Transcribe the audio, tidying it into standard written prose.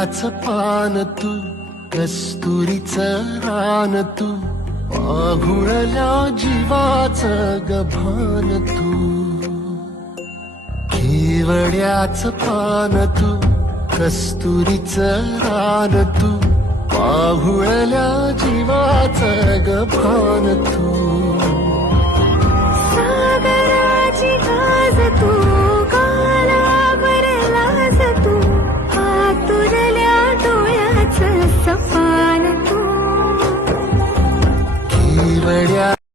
केवड्याच पान तू, कस्तुरीचं रान तू, पाहुळल्या जीवाचं गभान तू. केवड्याच पान तू, कस्तुरीचं रान तू, पाहुळल्या जीवाचं गभान तू.